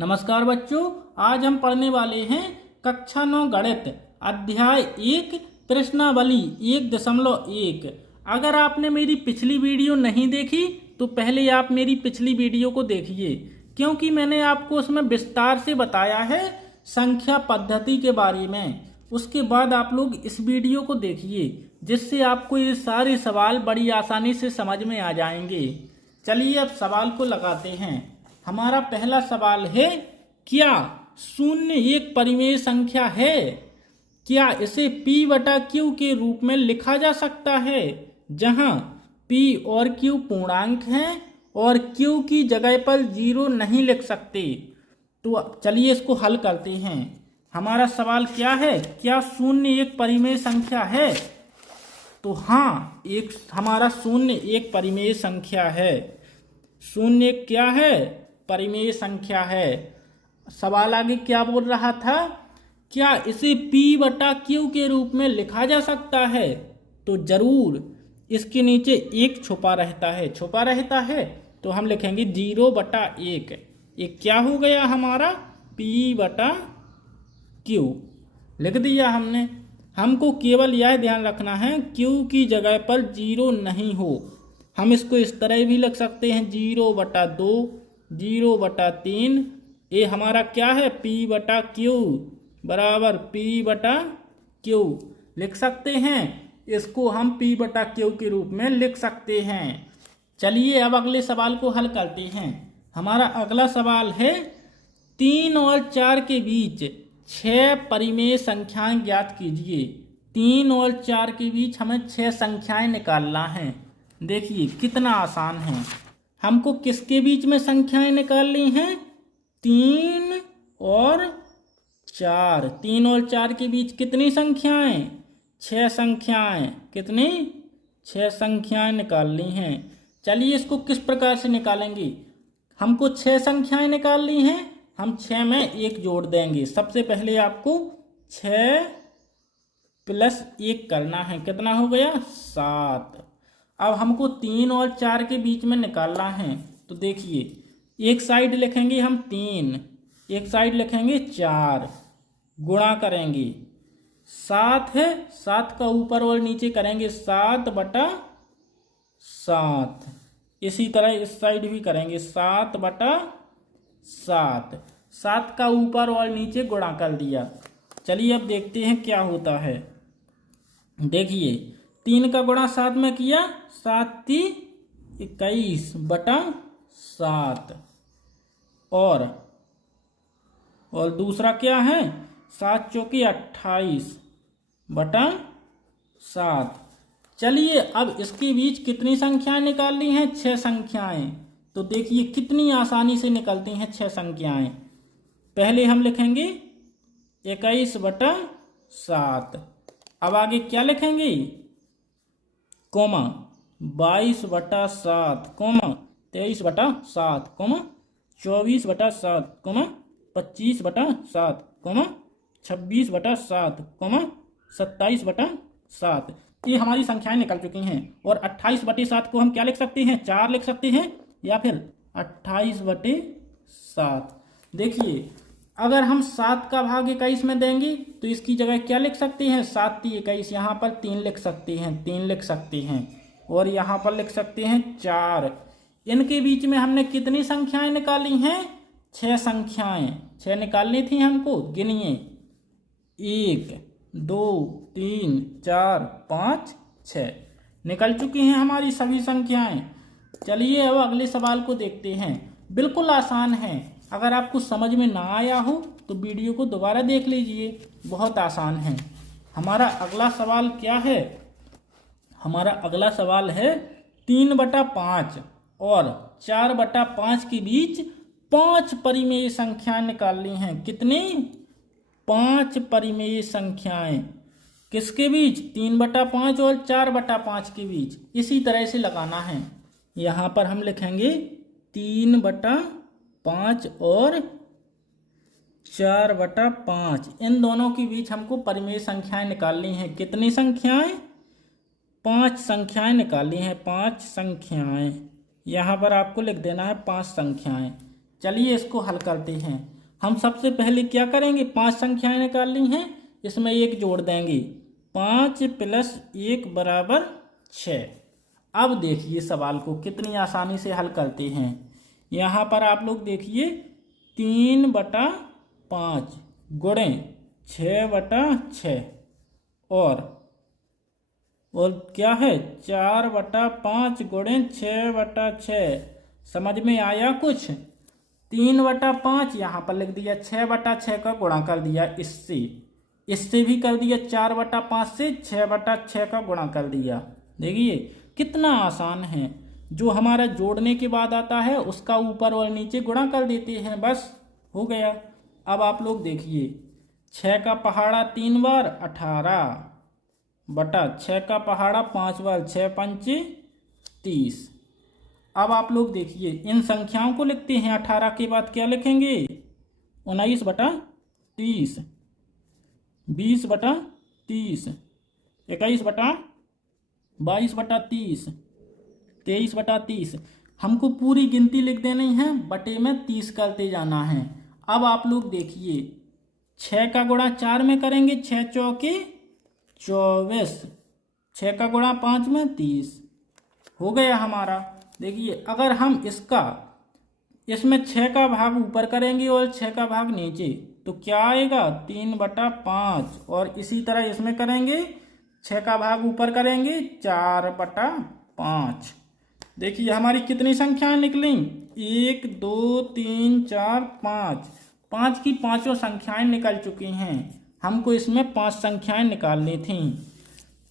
नमस्कार बच्चों, आज हम पढ़ने वाले हैं कक्षा 9 गणित अध्याय 1 प्रश्नावली 1.1। अगर आपने मेरी पिछली वीडियो नहीं देखी तो पहले आप मेरी पिछली वीडियो को देखिए, क्योंकि मैंने आपको उसमें विस्तार से बताया है संख्या पद्धति के बारे में। उसके बाद आप लोग इस वीडियो को देखिए, जिससे आपको ये सारे सवाल बड़ी आसानी से समझ में आ जाएंगे। चलिए अब सवाल को लगाते हैं। हमारा पहला सवाल है, क्या शून्य एक परिमेय संख्या है? क्या इसे p/q के रूप में लिखा जा सकता है, जहां p और q पूर्णांक हैं और q की जगह पर 0 नहीं लिख सकते? तो चलिए इसको हल करते हैं। हमारा सवाल क्या है, क्या शून्य एक परिमेय संख्या है? तो हाँ, हमारा शून्य एक परिमेय संख्या है। शून्य क्या है? परिमेय संख्या है। सवाल आगे क्या बोल रहा था, क्या इसे p/q के रूप में लिखा जा सकता है? तो जरूर, इसके नीचे एक छुपा रहता है तो हम लिखेंगे 0/1। ये क्या हो गया हमारा p/q लिख दिया हमने। हमको केवल यह ध्यान रखना है q की जगह पर 0 नहीं हो। हम इसको इस तरह भी लिख सकते हैं 0/2, 0/3। ये हमारा क्या है p/q बराबर p/q लिख सकते हैं। इसको हम p/q के रूप में लिख सकते हैं। चलिए अब अगले सवाल को हल करते हैं। हमारा अगला सवाल है, 3 और 4 के बीच 6 परिमेय संख्याएं ज्ञात कीजिए। 3 और 4 के बीच हमें 6 संख्याएं निकालना है। देखिए कितना आसान है। हमको किसके बीच में संख्याएं निकालनी हैं? 3 और 4। 3 और 4 के बीच कितनी संख्याएं? 6 संख्याएं। कितनी? 6 संख्याएं निकालनी हैं। चलिए इसको किस प्रकार से निकालेंगे। हमको 6 संख्याएं निकालनी हैं। हम 6 में 1 जोड़ देंगे। सबसे पहले आपको 6 + 1 करना है। कितना हो गया? 7। अब हमको 3 और 4 के बीच में निकालना है। तो देखिए, एक साइड लिखेंगे हम 3, एक साइड लिखेंगे 4, गुणा करेंगे। 7 है, 7 का ऊपर और नीचे करेंगे 7/7। इसी तरह इस साइड भी करेंगे 7/7। 7 का ऊपर और नीचे गुणा कर दिया। चलिए अब देखते हैं क्या होता है। देखिए 3 का गुणा 7 में किया, 7×3 = 21/7। और दूसरा क्या है, 7×4 = 28/7। चलिए अब इसके बीच कितनी संख्याएं निकालनी हैं? 6 संख्याएं। तो देखिए कितनी आसानी से निकलती हैं 6 संख्याएं। पहले हम लिखेंगे 21/7। अब आगे क्या लिखेंगे? कोमा 22/7, 23/7, 24/7, 25/7, 26/7, 27/7। ये हमारी संख्याएं निकल चुकी हैं। और 28/7 को हम क्या लिख सकते हैं? 4 लिख सकते हैं, या फिर 28/7। देखिए अगर हम 7 का भाग 21 में देंगे तो इसकी जगह क्या लिख सकते हैं? 7×3 = 21। यहाँ पर 3 लिख सकते हैं, और यहाँ पर लिख सकते हैं 4। इनके बीच में हमने कितनी संख्याएं निकाली हैं? 6 संख्याएं। 6 निकालनी थी हमको। गिनिए 1, 2, 3, 4, 5, 6 निकल चुकी हैं हमारी सभी संख्याएं। चलिए अब अगले सवाल को देखते हैं। बिल्कुल आसान है। अगर आपको समझ में ना आया हो तो वीडियो को दोबारा देख लीजिए, बहुत आसान है। हमारा अगला सवाल क्या है? हमारा अगला सवाल है, 3/5 और 4/5 के बीच 5 परिमेय संख्याएं निकालनी हैं। कितनी? 5 परिमेय संख्याएं। किसके बीच? 3/5 और 4/5 के बीच। इसी तरह से लगाना है। यहाँ पर हम लिखेंगे 3/5 और 4/5। इन दोनों के बीच हमको परिमेय संख्याएं निकालनी हैं। कितनी संख्याएं? 5 संख्याएं निकालनी हैं। 5 संख्याएं। यहाँ पर आपको लिख देना है 5 संख्याएं। चलिए इसको हल करते हैं। हम सबसे पहले क्या करेंगे, 5 संख्याएं निकालनी हैं, इसमें 1 जोड़ देंगे। 5 + 1 = 6। अब देखिए सवाल को कितनी आसानी से हल करते हैं। यहाँ पर आप लोग देखिए 3/5 गुणे 6/6 और क्या है 4/5 गुणे 6/6। समझ में आया कुछ? 3/5 यहाँ पर लिख दिया, 6/6 का गुणा कर दिया इससे भी कर दिया, 4/5 से 6/6 का गुणा कर दिया। देखिए कितना आसान है। जो हमारा जोड़ने के बाद आता है उसका ऊपर और नीचे गुणा कर देते हैं, बस हो गया। अब आप लोग देखिए 6 का पहाड़ा 3 बार 18 बटा 6 का पहाड़ा 5 बार 6 पंचे 30। अब आप लोग देखिए इन संख्याओं को लिखते हैं। 18 के बाद क्या लिखेंगे, 19/30, 20/30, 21/22/30, 23/30। हमको पूरी गिनती लिख देनी है, बटे में 30 करते जाना है। अब आप लोग देखिए 6 का गुणा 4 में करेंगे, 6 चौके 24, 6 का गुणा 5 में 30 हो गया हमारा। देखिए अगर हम इसमें 6 का भाग ऊपर करेंगे और 6 का भाग नीचे तो क्या आएगा, 3/5। और इसी तरह इसमें करेंगे, 6 का भाग ऊपर करेंगे 4/5। देखिए हमारी कितनी संख्याएं निकली, 1 2 3 4 5। 5 की पांचों संख्याएं निकल चुकी हैं। हमको इसमें 5 संख्याएं निकालनी थी।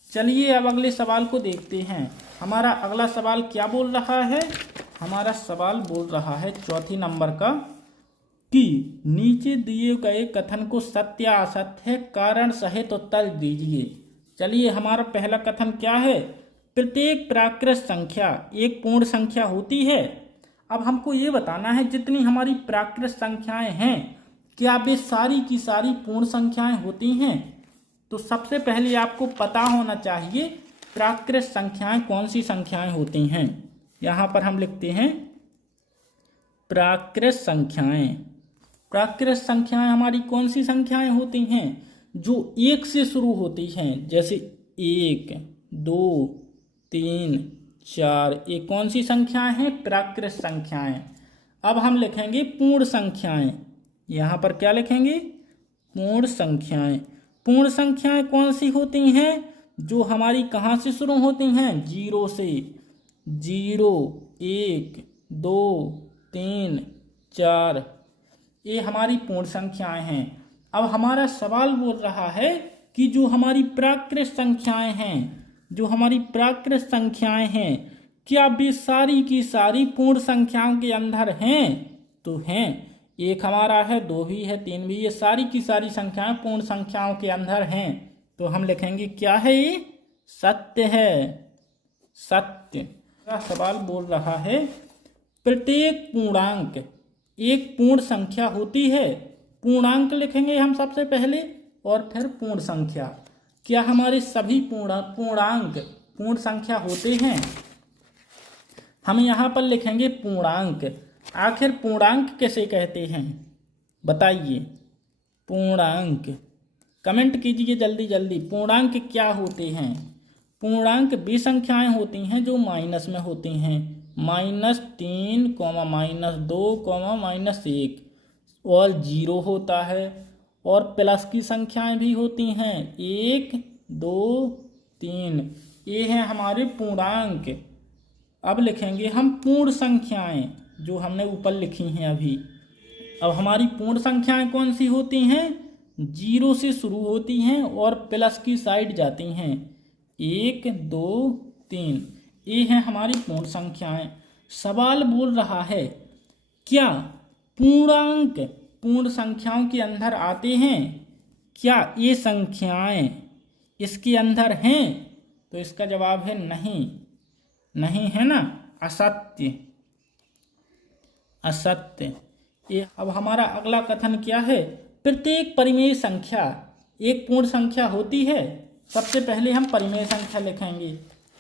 चलिए अब अगले सवाल को देखते हैं। हमारा अगला सवाल क्या बोल रहा है, हमारा सवाल बोल रहा है चौथी नंबर का कि नीचे दिए गए कथन को सत्य या असत्य कारण सहित उत्तर दीजिए। चलिए हमारा पहला कथन क्या है, प्रत्येक प्राकृत संख्या एक पूर्ण संख्या होती है। अब हमको ये बताना है जितनी हमारी प्राकृत संख्याएं हैं क्या वे सारी की सारी पूर्ण संख्याएं होती हैं। तो सबसे पहले आपको पता होना चाहिए प्राकृत संख्याएं कौन सी संख्याएं होती हैं। यहाँ पर हम लिखते हैं प्राकृत संख्याएं। प्राकृत संख्याएं हमारी कौन सी संख्याएं होती हैं, जो 1 से शुरू होती हैं, जैसे 1 2 3 4। ये कौन सी संख्याएं हैं, प्राकृत संख्याएं। अब हम लिखेंगे पूर्ण संख्याएं। यहाँ पर क्या लिखेंगे, पूर्ण संख्याएं। पूर्ण संख्याएं कौन सी होती हैं, जो हमारी कहाँ से शुरू होती हैं, 0 से। 0 1 2 3 4 ये हमारी पूर्ण संख्याएं हैं। अब हमारा सवाल बोल रहा है कि जो हमारी प्राकृत संख्याएं हैं, जो हमारी प्राकृत संख्याएं हैं क्या वे सारी की सारी पूर्ण संख्याओं के अंदर हैं। तो हैं, 1 हमारा है, 2 भी है, 3 भी, ये सारी की सारी संख्याएं पूर्ण संख्याओं के अंदर हैं। तो हम लिखेंगे क्या है, ये सत्य है, सत्य। सवाल बोल रहा है प्रत्येक पूर्णांक एक पूर्ण संख्या होती है। पूर्णांक लिखेंगे हम सबसे पहले और फिर पूर्ण संख्या। क्या हमारे सभी पूर्णांक पूर्ण संख्या होते हैं। हम यहाँ पर लिखेंगे पूर्णांक। आखिर पूर्णांक कैसे कहते हैं बताइए, पूर्णांक कमेंट कीजिए जल्दी जल्दी। पूर्णांक क्या होते हैं। पूर्णांक वे संख्याएं होती हैं जो माइनस में होती हैं, -3, -2, -1 और 0 होता है। और प्लस की संख्याएं भी होती हैं, 1 2 3। ये हैं हमारे पूर्णांक। अब लिखेंगे हम पूर्ण संख्याएं, जो हमने ऊपर लिखी हैं अभी। अब हमारी पूर्ण संख्याएं कौन सी होती हैं, 0 से शुरू होती हैं और प्लस की साइड जाती हैं, 1 2 3। ये हैं हमारी पूर्ण संख्याएं। सवाल बोल रहा है क्या पूर्णांक पूर्ण संख्याओं के अंदर आते हैं, क्या ये संख्याएं इसके अंदर हैं। तो इसका जवाब है नहीं, नहीं है ना, असत्य, असत्य। ये अब हमारा अगला कथन क्या है, प्रत्येक परिमेय संख्या एक पूर्ण संख्या होती है। सबसे पहले हम परिमेय संख्या लिखेंगे।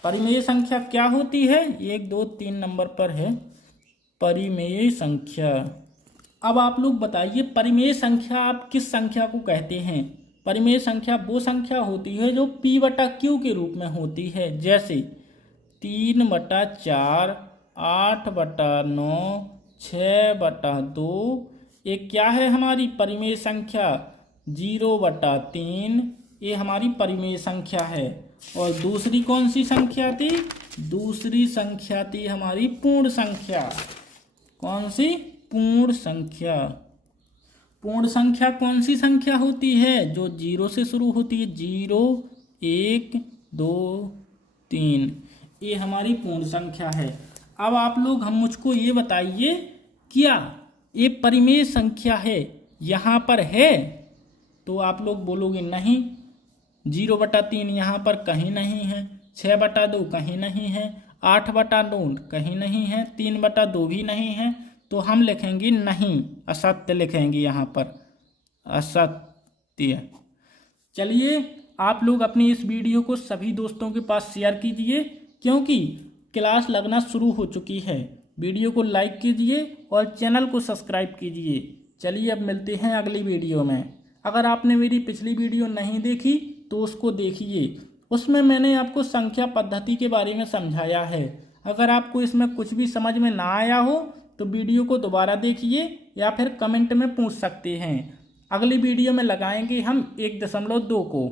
परिमेय संख्या क्या होती है, 1 2 3 नंबर पर है परिमेय संख्या। अब आप लोग बताइए परिमेय संख्या आप किस संख्या को कहते हैं। परिमेय संख्या वो संख्या होती है जो P/Q के रूप में होती है। जैसे 3/4, 8/9, 6/2, ये क्या है हमारी परिमेय संख्या 0/3, ये हमारी परिमेय संख्या है। और दूसरी कौन सी संख्या थी? दूसरी संख्या थी हमारी पूर्ण संख्या। कौन सी? पूर्ण संख्या। पूर्ण संख्या कौन सी संख्या होती है? जो 0 से शुरू होती है। 0, 1, 2, 3, ये हमारी पूर्ण संख्या है। अब आप लोग मुझको ये बताइए, क्या ये परिमेय संख्या है यहाँ पर है? तो आप लोग बोलोगे नहीं। 0/3 यहाँ पर कहीं नहीं है, 6/2 कहीं नहीं है, 8/9 कहीं नहीं है, 3/2 भी नहीं है। तो हम लिखेंगे नहीं, असत्य लिखेंगे यहाँ पर, असत्य। चलिए आप लोग अपनी इस वीडियो को सभी दोस्तों के पास शेयर कीजिए, क्योंकि क्लास लगना शुरू हो चुकी है। वीडियो को लाइक कीजिए और चैनल को सब्सक्राइब कीजिए। चलिए अब मिलते हैं अगली वीडियो में। अगर आपने मेरी पिछली वीडियो नहीं देखी तो उसको देखिए, उसमें मैंने आपको संख्या पद्धति के बारे में समझाया है। अगर आपको इसमें कुछ भी समझ में ना आया हो तो वीडियो को दोबारा देखिए या फिर कमेंट में पूछ सकते हैं। अगली वीडियो में लगाएंगे हम 1.2 को।